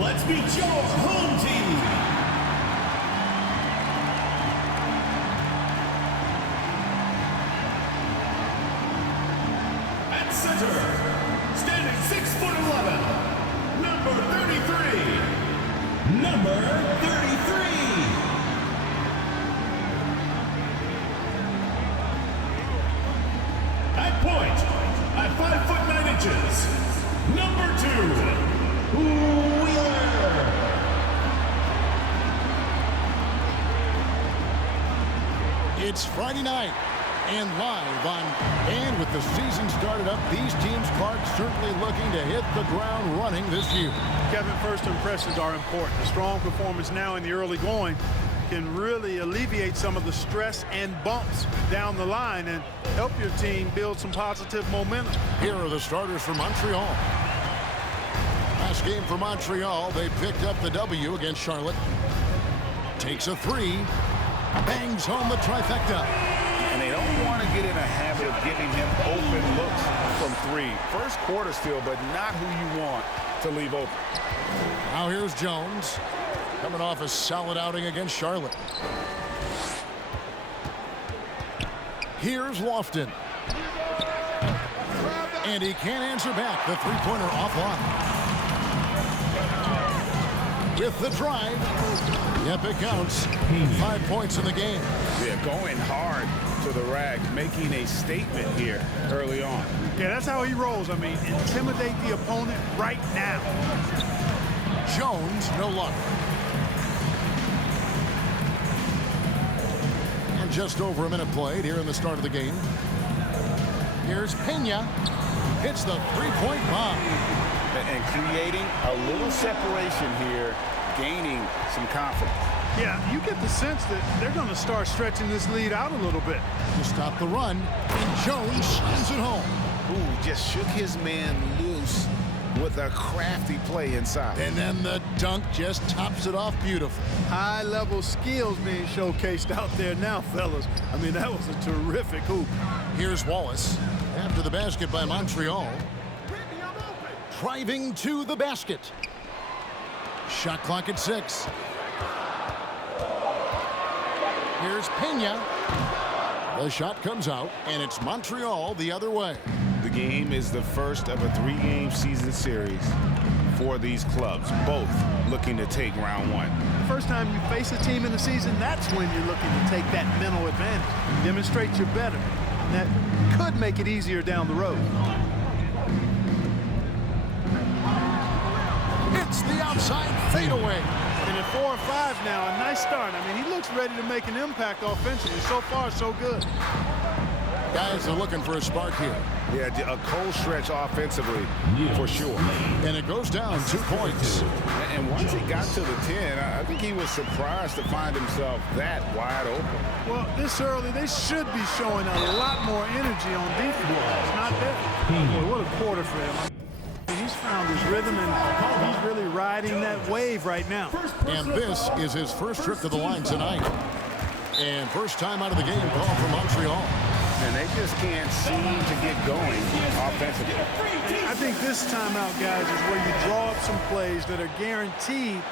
Let's meet your home team. At center, standing 6'11", number 33. Number 33. At point, at 5'9", number 2, Wheeler. It's Friday night and live on, and with the season started up, these teams, Clark, certainly looking to hit the ground running this year. Kevin, first impressions are important. A strong performance now in the early going can really alleviate some of the stress and bumps down the line and help your team build some positive momentum. Here are the starters for Montreal. Last game for Montreal, they picked up the W against Charlotte. Takes a three, bangs home the trifecta. And they don't want to get in a habit of giving him open looks from three. First quarter still, but not who you want to leave open. Now here's Jones, coming off a solid outing against Charlotte. Here's Lofton. And he can't answer back. The three-pointer offline. With the drive, yep, it counts. 5 points in the game. Yeah, going hard to the rack, making a statement here early on. Yeah, that's how he rolls. I mean, intimidate the opponent right now. Jones, no luck. And just over a minute played here in the start of the game. Here's Pena. Hits the three-point bomb. And creating a little separation here, gaining some confidence. Yeah, you get the sense that they're going to start stretching this lead out a little bit. To stop the run, and Jones slams it home. Ooh, just shook his man loose with a crafty play inside. And then the dunk just tops it off beautifully. High-level skills being showcased out there now, fellas. I mean, that was a terrific hoop. Here's Wallace after the basket by Montreal. Driving to the basket. Shot clock at 6. Here's Pena. The shot comes out, and it's Montreal the other way. The game is the first of a 3-game season series for these clubs, both looking to take round 1. The first time you face a team in the season, that's when you're looking to take that mental advantage. Demonstrate you're better. And that could make it easier down the road. It's the outside fadeaway. And at 4 or 5 now, a nice start. I mean, he looks ready to make an impact offensively. So far, so good. Guys are looking for a spark here. Yeah, a cold stretch offensively for sure. And it goes down 2 points. And once he got to the 10, I think he was surprised to find himself that wide open. Well, this early, they should be showing a lot more energy on defense. It's not there. Boy, what a quarter for him. He's found his rhythm, and he's really riding that wave right now. And this is his first trip to the line tonight. And first time out of the game call for Montreal. And they just can't seem to get going offensively. I think this timeout, guys, is where you draw up some plays that are guaranteed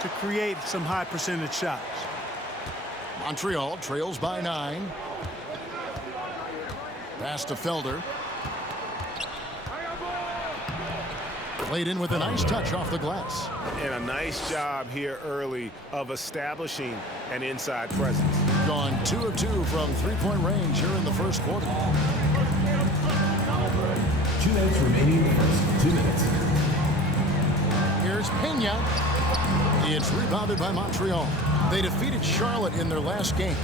to create some high percentage shots. Montreal trails by 9. Pass to Felder. Played in with a nice touch off the glass. And a nice job here early of establishing an inside presence. Gone 2 of 2 from three-point range here in the first quarter. 2 minutes remaining in the first 2 minutes. Here's Pena. It's rebounded by Montreal. They defeated Charlotte in their last game.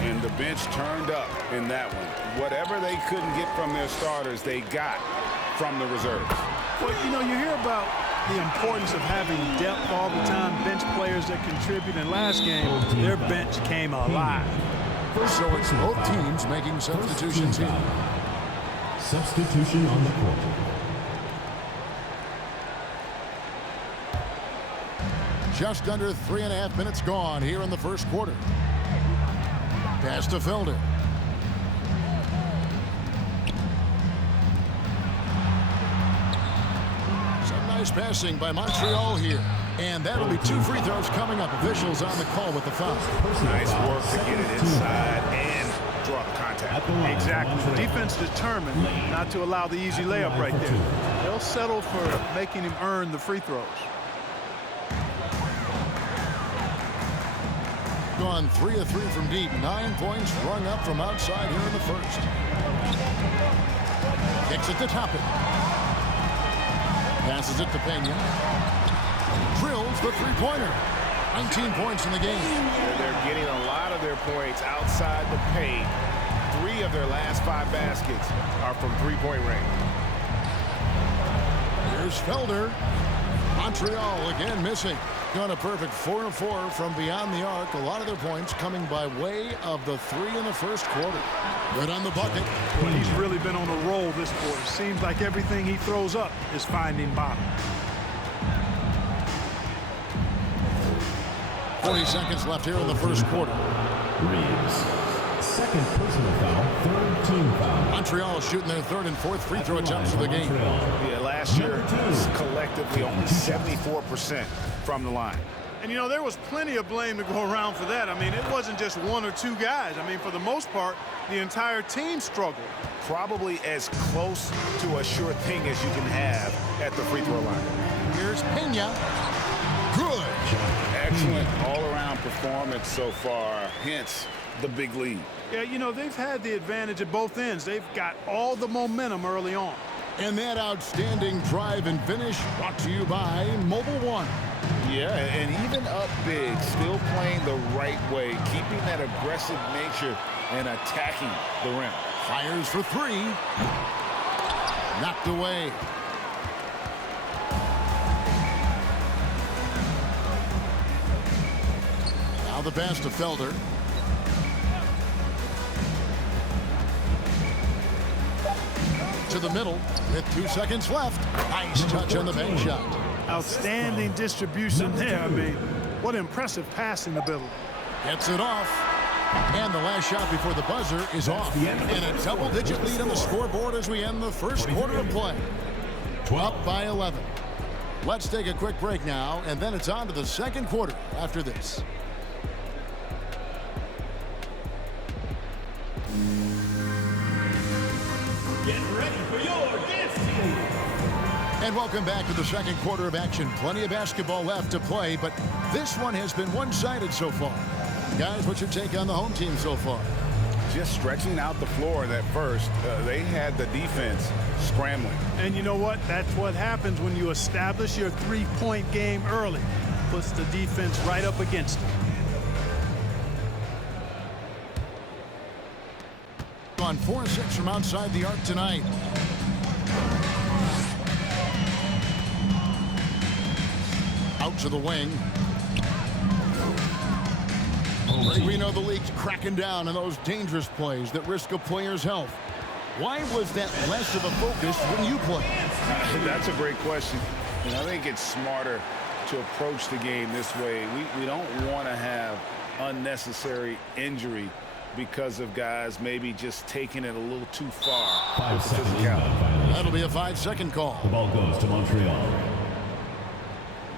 And the bench turned up in that one. Whatever they couldn't get from their starters, they got from the reserves. Well, you know, you hear about the importance of having depth all the time, bench players that contribute. In last game, their bench came alive. So it's both teams making substitutions here. Substitution on the court. Just under 3.5 minutes gone here in the first quarter. Pass to Felder. Some nice passing by Montreal here. And that'll be 2 free throws coming up. Officials on the call with the foul. Nice work to get it inside and draw the contact. Exactly. The defense determined not to allow the easy layup right there. They'll settle for making him earn the free throws. Gone 3 of 3 from deep. 9 points rung up from outside here in the first. Kicks it to Toppin. Passes it to Pena. Drills the three-pointer. 19 points in the game. They're getting a lot of their points outside the paint. 3 of their last 5 baskets are from three-point range. Here's Felder. Montreal again missing. Gone a perfect 4 of 4 from beyond the arc. A lot of their points coming by way of the 3 in the first quarter. Good on the bucket. Well, he's really been on a roll this quarter. Seems like everything he throws up is finding bottom. 40 seconds left here in the first quarter. Reeves. Second personal foul, third team foul. Montreal shooting their 3rd and 4th free throw attempts of the game. Yeah, last year, collectively only 74% from the line. And, you know, there was plenty of blame to go around for that. I mean, it wasn't just 1 or 2 guys. I mean, for the most part, the entire team struggled. Probably as close to a sure thing as you can have at the free throw line. Here's Pena. Good. Excellent all-around performance so far, hence the big lead. Yeah, you know, they've had the advantage at both ends. They've got all the momentum early on. And that outstanding drive and finish brought to you by Mobile One. Yeah, and even up big, still playing the right way, keeping that aggressive nature and attacking the rim. Fires for 3. Knocked away. Now the pass to Felder. To the middle with 2 seconds left. Nice touch on the bank shot. Outstanding distribution there. I mean, what impressive passing ability. Gets it off. And the last shot before the buzzer is off. And a double-digit lead on the scoreboard as we end the first quarter of play. Up by 11. Let's take a quick break now, and then it's on to the second quarter after this. Get ready for your dance team. And welcome back to the second quarter of action. Plenty of basketball left to play, but this one has been one-sided so far. Guys, what's your take on the home team so far? Just stretching out the floor at first. They had the defense scrambling. And you know what? That's what happens when you establish your three-point game early. Puts the defense right up against it. On 4-6 from outside the arc tonight. Out to the wing. We know the league's cracking down on those dangerous plays that risk a player's health. Why was that less of a focus when you play? That's a great question. And I think it's smarter to approach the game this way. We don't want to have unnecessary injury because of guys maybe just taking it a little too far. 5 seconds. That'll be a 5-second call. The ball goes to Montreal.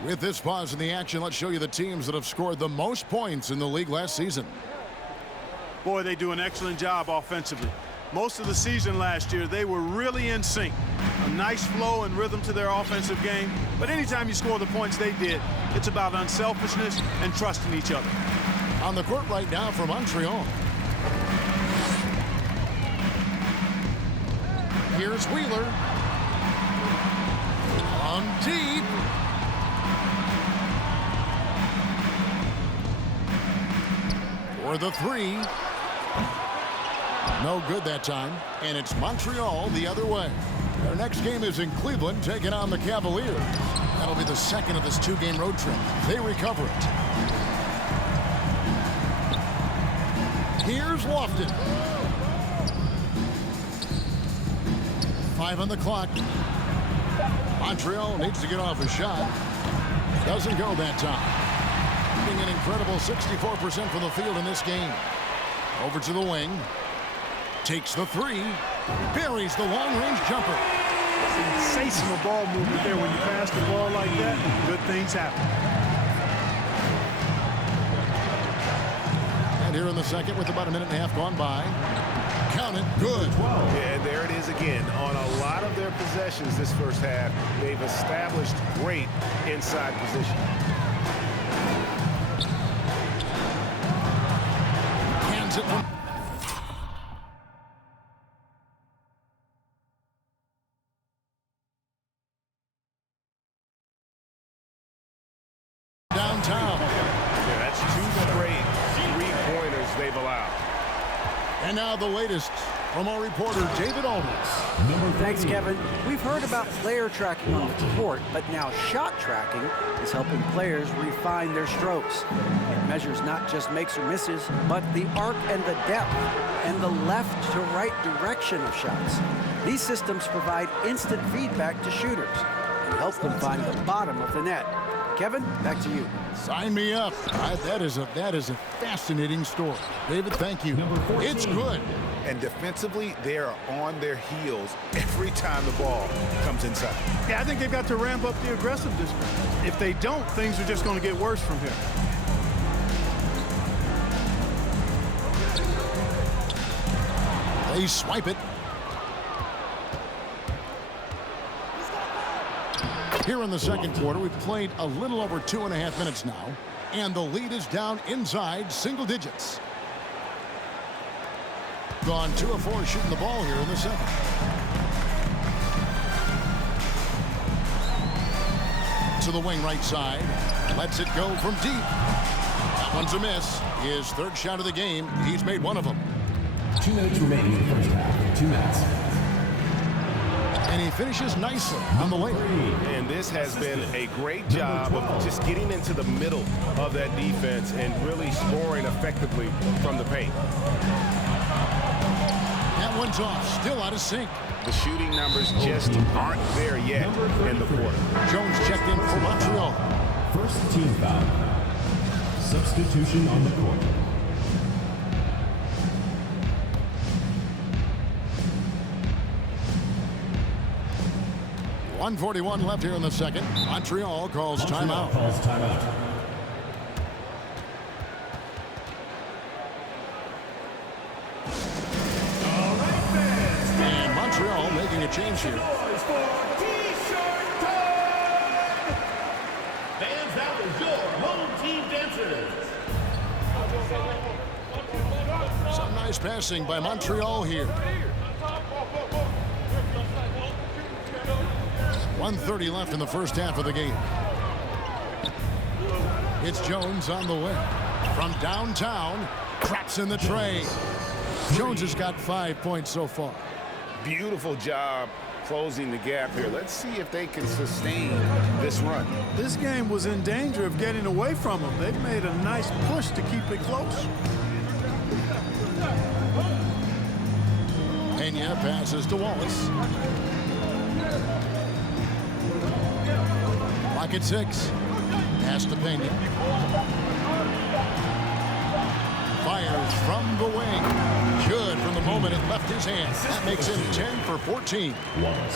With this pause in the action, let's show you the teams that have scored the most points in the league last season. Boy, they do an excellent job offensively. Most of the season last year, they were really in sync. A nice flow and rhythm to their offensive game. But anytime you score the points they did, it's about unselfishness and trusting each other. On the court right now for Montreal. Here's Wheeler. On deep. For the 3. No good that time. And it's Montreal the other way. Their next game is in Cleveland, taking on the Cavaliers. That'll be the second of this 2-game road trip. They recover it. Here's Lofton. 5 on the clock. Montreal needs to get off a shot. Doesn't go that time. Shooting an incredible 64% from the field in this game. Over to the wing. Takes the 3. Buries the long-range jumper. Sensational ball movement there. When you pass the ball like that, good things happen. And here in the second with about a minute and a half gone by. Count it. Good. Yeah, there it is again. On a lot of their possessions this first half, they've established great inside position. Hands it from downtown. Yeah, that's 2 straight three-pointers they've allowed. And now the latest from our reporter, David Aldridge. Thanks, Kevin. We've heard about player tracking on the court, but now shot tracking is helping players refine their strokes. It measures not just makes or misses, but the arc and the depth and the left to right direction of shots. These systems provide instant feedback to shooters and help them find the bottom of the net. Kevin, back to you. Sign me up. That is a fascinating story. David, thank you. It's good. And defensively, they are on their heels every time the ball comes inside. Yeah, I think they've got to ramp up the aggressiveness. If they don't, things are just going to get worse from here. They swipe it. Here in the second quarter, we've played a little over 2.5 minutes now, and the lead is down inside single digits. Gone 2 of 4 shooting the ball here in the second. To the wing right side. Lets it go from deep. That one's a miss. His third shot of the game. He's made one of them. 2 minutes remaining in the first half. 2 minutes. And he finishes nicely on the layup. And this has been a great job of just getting into the middle of that defense and really scoring effectively from the paint. That one's off. Still out of sync. The shooting numbers just aren't there yet in the quarter. Jones checked in for Montreal. First team foul. Substitution on the court. .141 left here in the second. Montreal calls timeout. And Montreal making a change here. Fans, that was your home team dancers. Some nice passing by Montreal here. 1:30 left in the first half of the game. It's Jones on the wing. From downtown, traps in the tray. Jones has got 5 points so far. Beautiful job closing the gap here. Let's see if they can sustain this run. This game was in danger of getting away from them. They've made a nice push to keep it close. Pena passes to Wallace. Clock at 6. Pass to Pena. Fires from the wing. Good from the moment it left his hand. That makes him 10 for 14.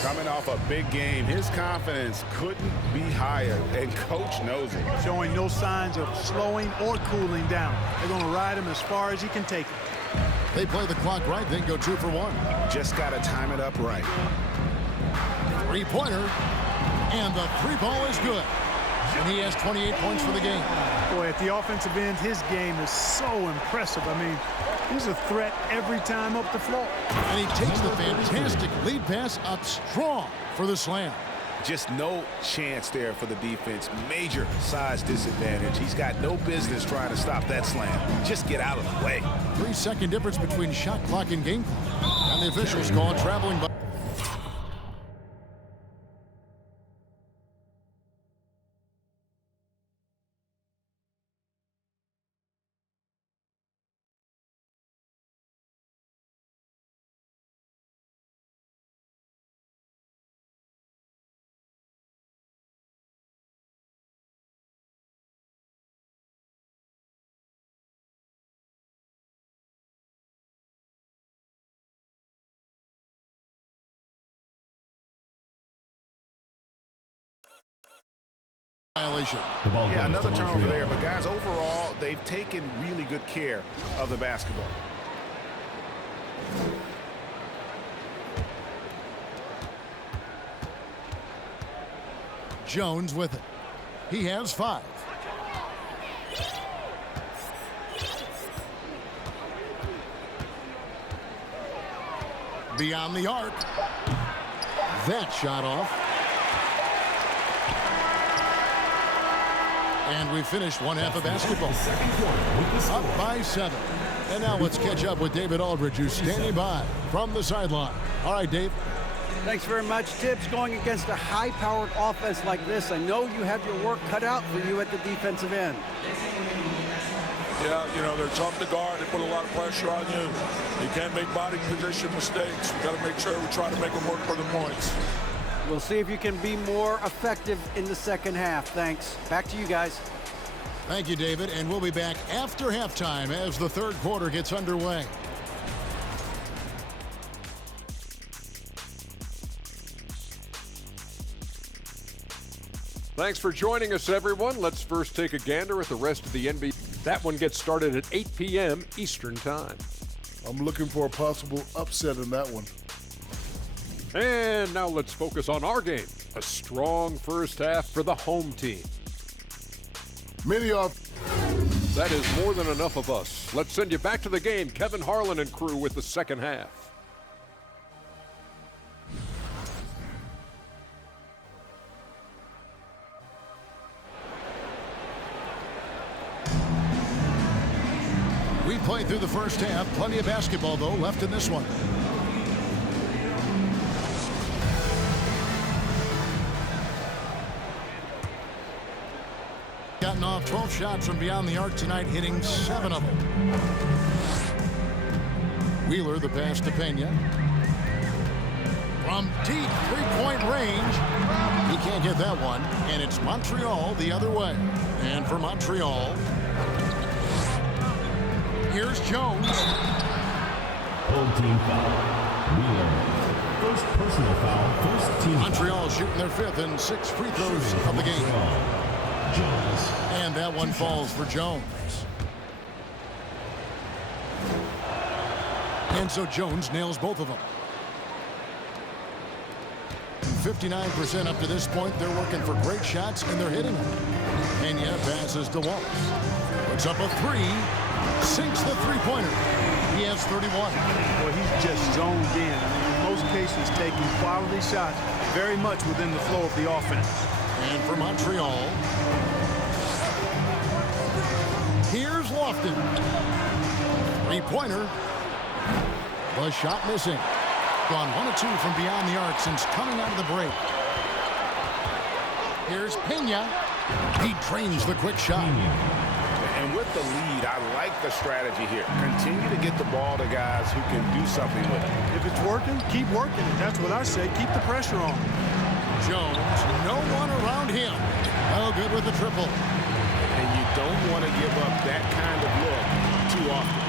Coming off a big game, his confidence couldn't be higher, and coach knows it. Showing no signs of slowing or cooling down. They're going to ride him as far as he can take it. They play the clock right, then go 2 for 1. Just got to time it up right. Three-pointer. And the 3 ball is good. And he has 28 points for the game. Boy, at the offensive end, his game is so impressive. I mean, he's a threat every time up the floor. And he takes the fantastic lead pass up strong for the slam. Just no chance there for the defense. Major size disadvantage. He's got no business trying to stop that slam. Just get out of the way. 3-second difference between shot clock and game clock. And the officials call it traveling by Violation. The ball Yeah, goes another to turnover Montreal. there. But, guys, overall, they've taken really good care of the basketball. Jones with it. He has 5. Beyond the arc. That shot off. And we finished one half of basketball. Up by 7. And now let's catch up with David Aldridge, who's standing by from the sideline. All right, Dave. Thanks very much, Tibbs. Going against a high-powered offense like this, I know you have your work cut out for you at the defensive end. Yeah, you know, they're tough to guard. They put a lot of pressure on you. You can't make body position mistakes. We've got to make sure we try to make them work for the points. We'll see if you can be more effective in the second half. Thanks. Back to you guys. Thank you, David. And we'll be back after halftime as the third quarter gets underway. Thanks for joining us, everyone. Let's first take a gander at the rest of the NBA. That one gets started at 8 p.m. Eastern Time. I'm looking for a possible upset in that one. And now let's focus on our game. A strong first half for the home team. That is more than enough of us. Let's send you back to the game. Kevin Harlan and crew with the second half. We played through the first half. Plenty of basketball, though, left in this one. Gotten off 12 shots from beyond the arc tonight, hitting 7 of them. Wheeler, the pass to Pena. From deep three-point range. He can't get that one. And it's Montreal the other way. And for Montreal, here's Jones. Home team foul. Wheeler. First personal foul. First team Montreal shooting their 5th and 6 free throws of the game. Jones. And that one falls for Jones. And so Jones nails both of them. 59% up to this point. They're working for great shots, and they're hitting them. Pena passes to Wallace. Puts up a 3. Sinks the three-pointer. He has 31. Well, he's just zoned in. In most cases, taking quality shots very much within the flow of the offense. And for Montreal, here's Lofton. Three-pointer. The shot missing. Gone 1 of 2 from beyond the arc since coming out of the break. Here's Pena. He trains the quick shot. And with the lead, I like the strategy here. Continue to get the ball to guys who can do something with it. If it's working, keep working. That's what I say. Keep the pressure on. Jones, no one around him. Oh, good with the triple. And you don't want to give up that kind of look too often.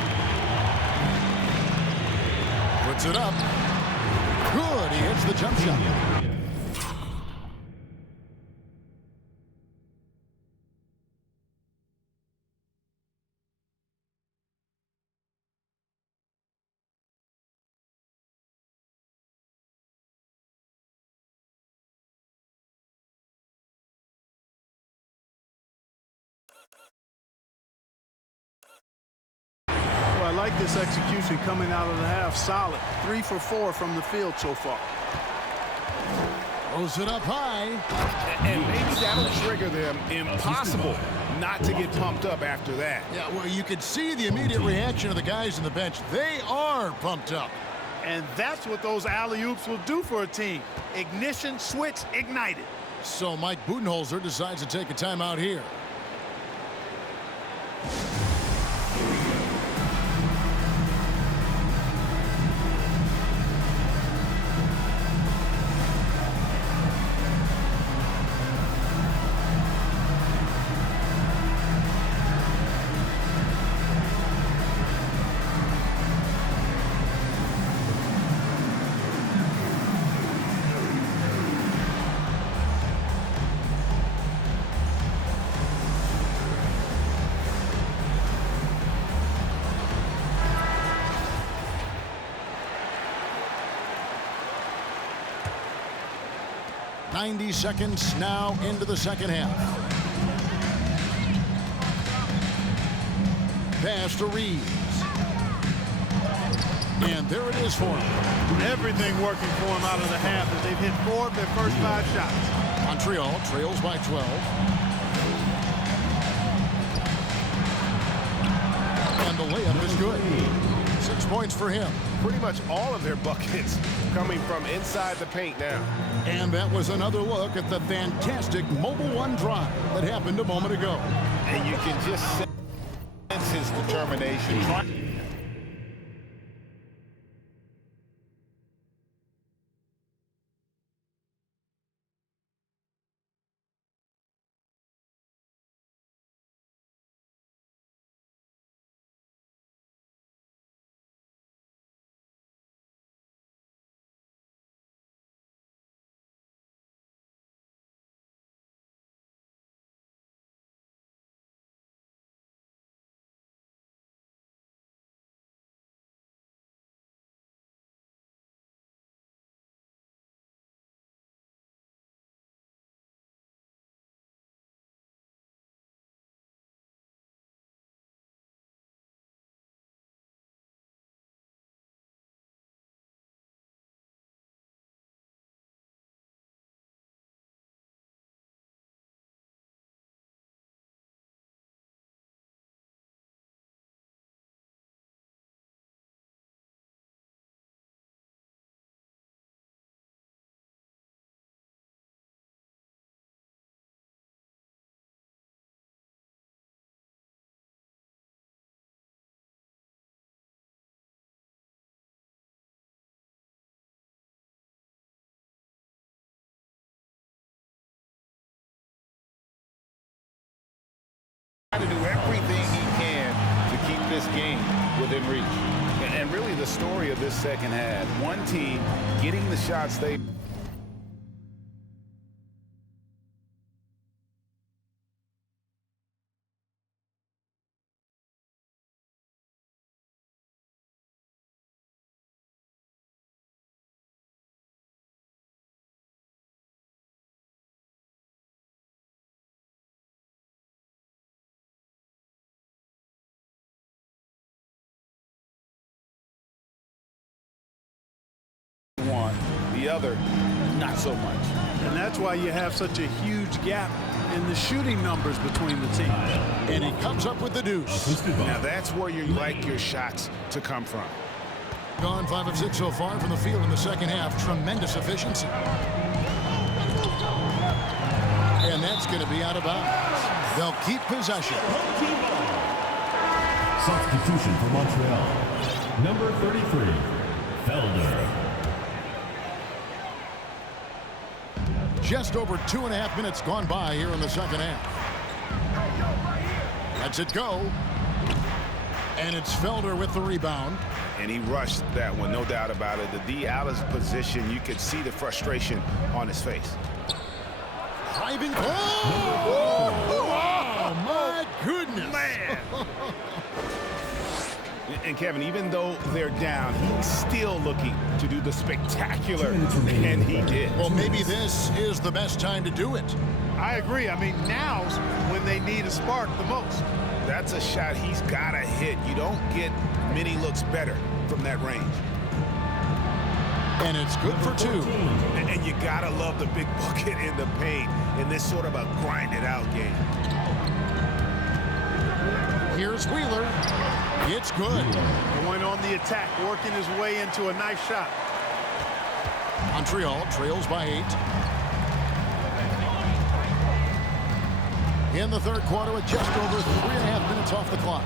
Puts it up. Good. He hits the jump shot. I like this execution coming out of the half. Solid. 3 for 4 from the field so far. Throws it up high. And maybe that'll trigger them. Impossible not to get pumped up after that. Yeah, well, you could see the immediate reaction of the guys on the bench. They are pumped up. And that's what those alley-oops will do for a team. Ignition, switch, ignited. So Mike Budenholzer decides to take a timeout here. 90 seconds now into the second half. Pass to Reeves. And there it is for him. Everything working for him out of the half as they've hit 4 of their first 5 shots. Montreal trails by 12. And the layup is good. 6 points for him. Pretty much all of their buckets coming from inside the paint now. And that was another look at the fantastic Mobile One drive that happened a moment ago. And you can just sense his determination. To do everything he can to keep this game within reach. And really the story of this second half, one team getting the shots they want, the other not so much. And that's why you have such a huge gap in the shooting numbers between the teams. And he comes up with the deuce. Now that's where you like your shots to come from. Gone 5 of 6 so far from the field in the second half. Tremendous efficiency. And that's going to be out of bounds. They'll keep possession. Substitution for Montreal. Number 33, Felder. Just over 2.5 minutes gone by here in the second half. Lets it go. And it's Felder with the rebound. And he rushed that one, no doubt about it. The D out of position, you could see the frustration on his face. Driving. Oh, my goodness. Man. And Kevin, even though they're down, he's still looking to do the spectacular, and he did. Well, maybe this is the best time to do it. I agree. I mean, now's when they need a spark the most. That's a shot he's got to hit. You don't get many looks better from that range. And it's good for 2. And you got to love the big bucket in the paint in this sort of a grind-it-out game. Here's Wheeler. It's good. Going on the attack, working his way into a nice shot. Montreal trails by 8. In the third quarter with just over 3.5 minutes off the clock.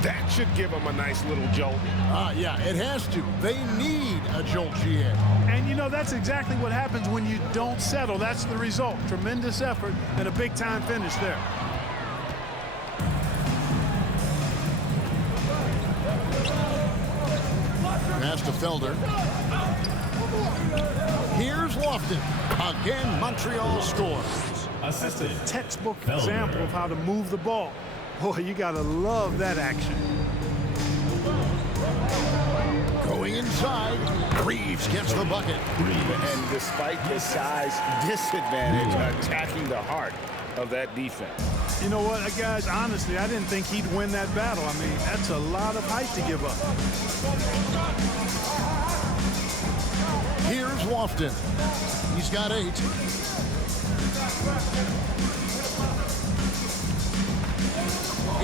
That should give them a nice little jolt. Yeah, it has to. They need a jolt, GA. And, you know, that's exactly what happens when you don't settle. That's the result. Tremendous effort and a big-time finish there. Pass to Felder. Here's Lofton. Again, Montreal scores. That's a textbook example of how to move the ball. Boy, you got to love that action. Going inside. Reeves gets the bucket. And despite the size disadvantage, attacking the heart of that defense. You know what, guys, honestly, I didn't think he'd win that battle. I mean, that's a lot of height to give up. Here's Lofton. He's got 8.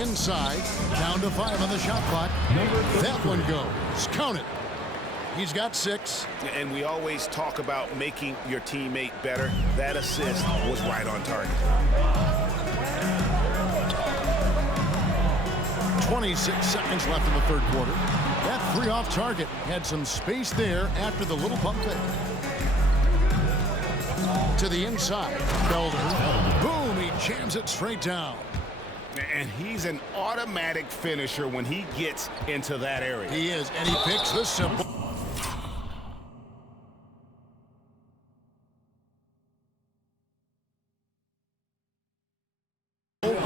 Inside, down to 5 on the shot clock. That one goes. Count it. He's got 6. And we always talk about making your teammate better. That assist was right on target. 26 seconds left in the third quarter. That 3 off target had some space there after the little pump fake. To the inside. Felder. Boom, he jams it straight down. And he's an automatic finisher when he gets into that area. He is, and he picks the simple.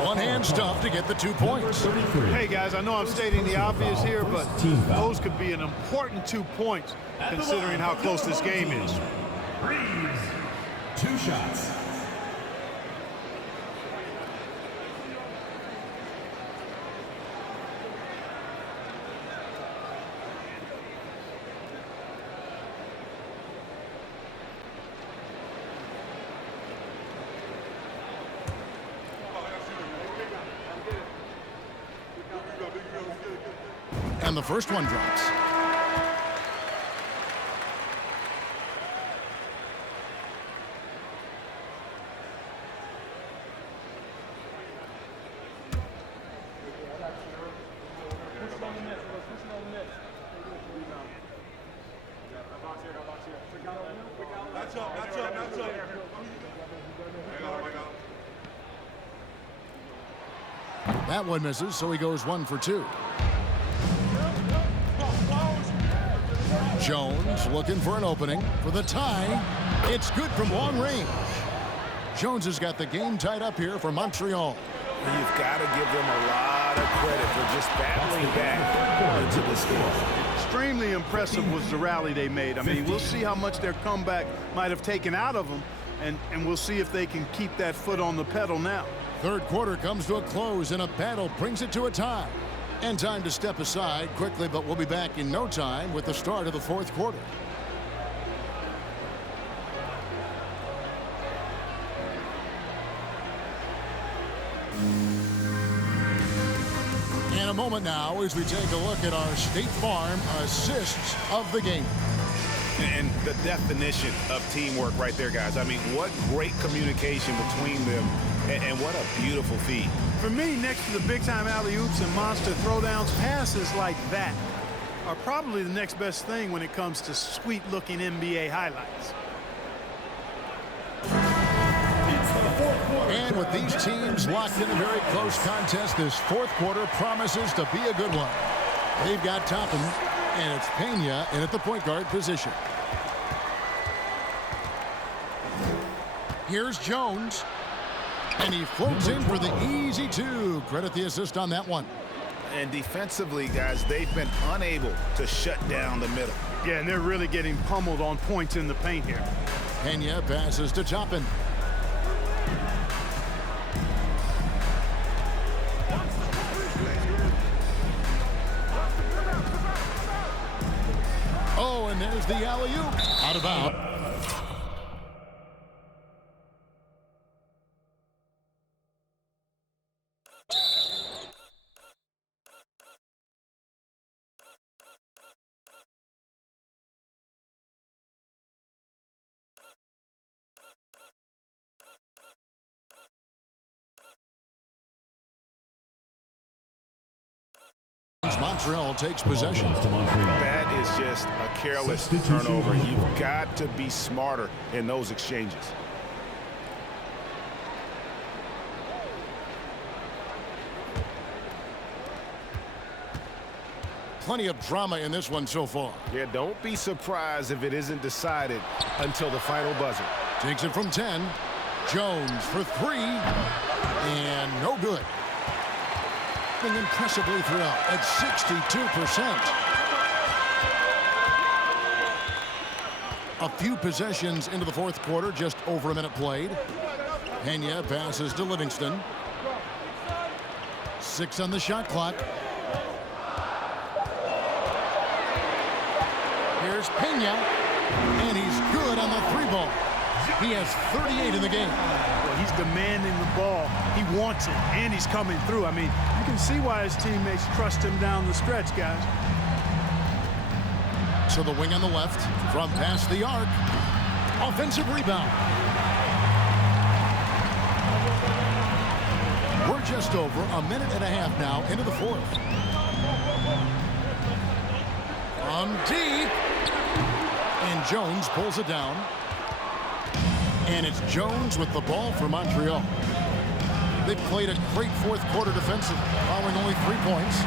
One-hand stuff to get the 2 points. Hey, guys, I know I'm stating the obvious here, but those could be an important 2 points considering how close this game is. Reeves, 2 shots. And the first one drops. That one misses, so he goes 1 for 2. Jones looking for an opening for the tie. It's good from long range. Jones has got the game tied up here for Montreal. You've got to give them a lot of credit for just battling back into this game. Extremely impressive was the rally they made. I mean, we'll see how much their comeback might have taken out of them, and we'll see if they can keep that foot on the pedal now. Third quarter comes to a close, and a battle brings it to a tie. And time to step aside quickly, but we'll be back in no time with the start of the fourth quarter. In a moment now as we take a look at our State Farm assists of the game. And the definition of teamwork right there, guys. I mean, what great communication between them, and what a beautiful feed. For me, next to the big-time alley-oops and monster throwdowns, passes like that are probably the next best thing when it comes to sweet-looking NBA highlights. And with these teams locked in a very close contest, this fourth quarter promises to be a good one. They've got Toppin, and it's Pena in at the point guard position. Here's Jones. And he floats in for the easy 2. Credit the assist on that one. And defensively, guys, they've been unable to shut down the middle. Yeah, and they're really getting pummeled on points in the paint here. Pena passes to Toppin. Oh, and there's the alley-oop. Out of bounds. Montreal takes possession. That is just a careless turnover. You've got to be smarter in those exchanges. Plenty of drama in this one so far. Yeah, don't be surprised if it isn't decided until the final buzzer. Takes it from 10. Jones for 3. And no good. Impressively throughout at 62%. A few possessions into the fourth quarter, just over a minute played. Pena passes to Livingston. 6 on the shot clock. Here's Pena, and he's good on the 3-ball. He has 38 in the game. Well, he's demanding the ball. He wants it, and he's coming through. I mean, you can see why his teammates trust him down the stretch, guys. To the wing on the left, from past the arc. Offensive rebound. We're just over a minute and a half now into the fourth. From deep. And Jones pulls it down. And it's Jones with the ball for Montreal. They've played a great fourth quarter defensive, following only 3 points.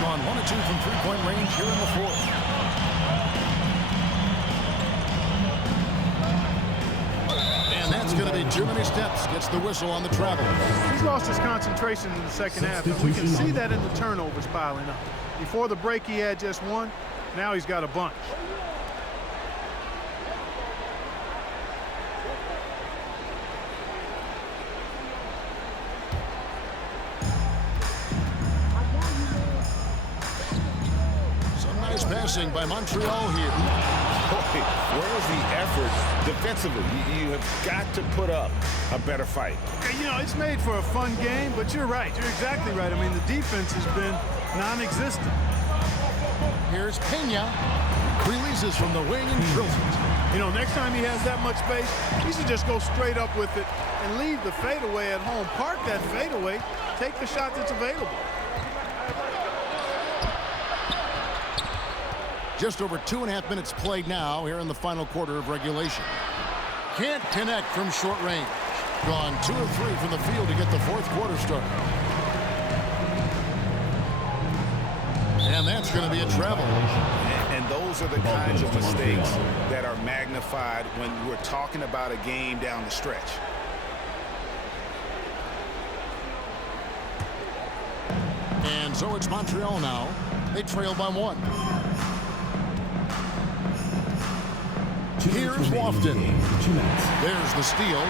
Gone 1 of 2 from three-point range here in the fourth. And that's going to be too many steps. Gets the whistle on the travel. He's lost his concentration in the second half. And we can see that in the turnovers piling up. Before the break, he had just 1. Now he's got a bunch. Passing by Montreal here. Boy, where's the effort defensively? You have got to put up a better fight. You know, it's made for a fun game, but you're right. You're exactly right. I mean, the defense has been non-existent. Here's Pena. Releases from the wing and drills it. You know, next time he has that much space, he should just go straight up with it and leave the fadeaway at home. Park that fadeaway. Take the shot that's available. Just over 2.5 minutes played now here in the final quarter of regulation. Can't connect from short range. Gone 2 of 3 from the field to get the fourth quarter started. And that's going to be a travel. And those are the kinds of mistakes that are magnified when we're talking about a game down the stretch. And so it's Montreal now. They trail by 1. Here's Lofton. There's the steal.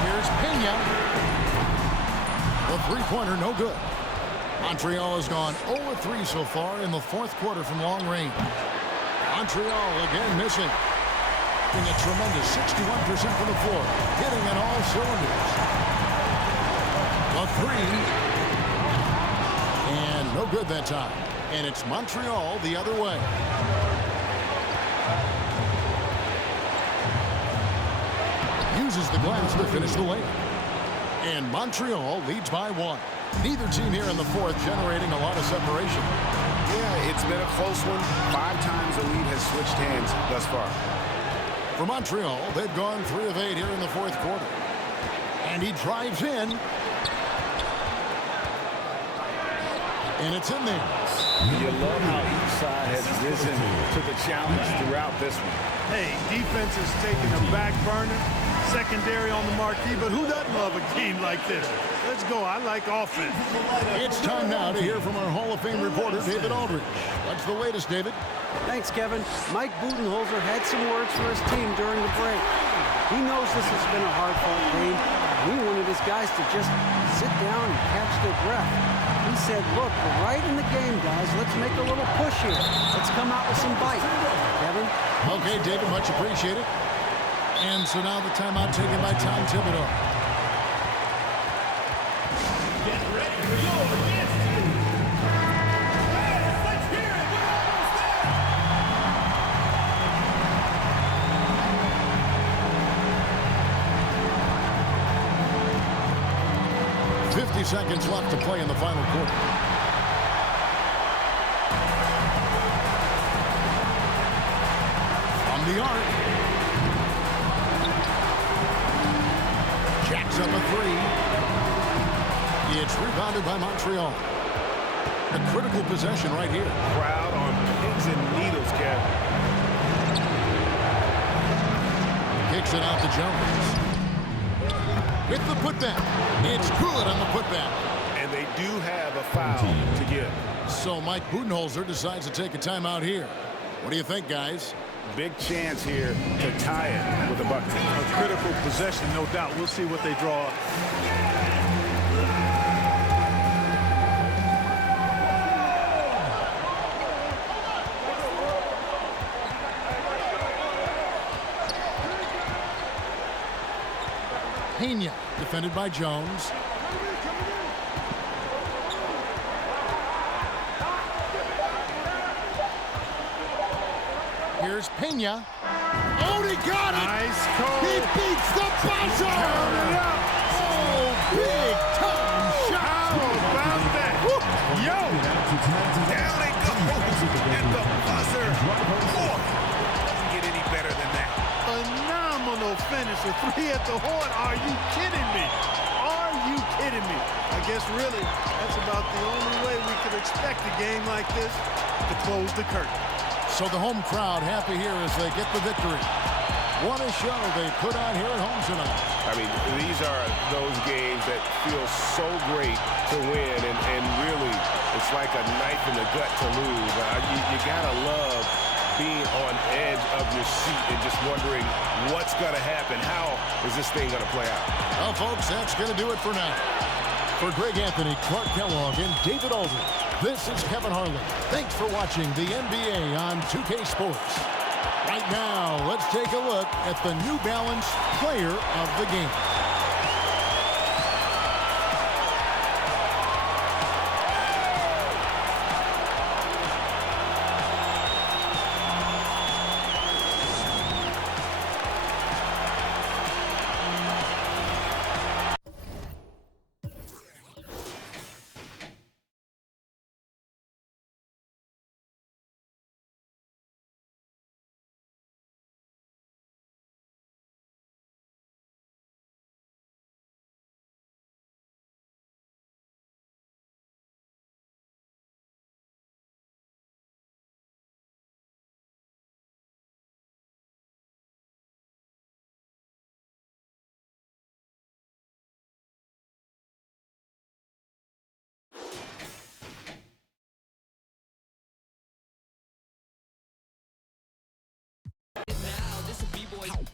Here's Pena. The three-pointer no good. Montreal has gone 0-3 so far in the fourth quarter from long range. Montreal again missing. Hitting a tremendous 61% from the floor. Hitting on all cylinders. A 3. And no good that time. And it's Montreal the other way. Uses the glass to finish the layup. And Montreal leads by 1. Neither team here in the fourth generating a lot of separation. Yeah, it's been a close one. 5 times the lead has switched hands thus far. For Montreal, they've gone 3 of 8 here in the fourth quarter. And he drives in. And it's in there. You love how each side has risen to the challenge throughout this one. Hey, defense is taking a back burner, secondary on the marquee, but who doesn't love a game like this? Let's go. I like offense. It's time now to hear from our Hall of Fame reporter, David Aldridge. What's the latest, David? Thanks, Kevin. Mike Budenholzer had some words for his team during the break. He knows this has been a hard-fought game. He wanted his guys to just sit down and catch their breath. He said, look, we're right in the game, guys. Let's make a little push here. Let's come out with some bite. Kevin? Okay, David, much appreciated. And so now the timeout taken by Tom Thibodeau. Get ready for your destiny. Let's hear it. 50 seconds left to play in the final quarter. From the arc. Jacks up a 3. It's rebounded by Montreal. A critical possession right here. Crowd on pins and needles, Kev. Kicks it out to Jones. With the putback. It's good on the putback. And they they do have a foul to give. So Mike Budenholzer decides to take a timeout here. What do you think, guys? Big chance here to tie it with a bucket. A critical possession, no doubt. We'll see what they draw up. Pena, defended by Jones. Here's Pena. Oh, he got it! Nice call. He beats the buzzer! Count it up. Oh, big time shot! How about that? Yo! Down it goes at the buzzer. Boy, doesn't get any better than that. Phenomenal finish. A three at the horn. Are you kidding me? Are you kidding me? I guess really that's about the only way we could expect a game like this to close the curtain. So the home crowd happy here as they get the victory. What a show they put on here at home tonight. I mean, these are those games that feel so great to win, and really, it's like a knife in the gut to lose. You gotta love being on edge of your seat and just wondering what's gonna happen. How is this thing gonna play out? Well, folks, that's gonna do it for now. For Greg Anthony, Clark Kellogg, and David Aldridge, this is Kevin Harlan. Thanks for watching the NBA on 2K Sports. Right now, let's take a look at the New Balance Player of the Game.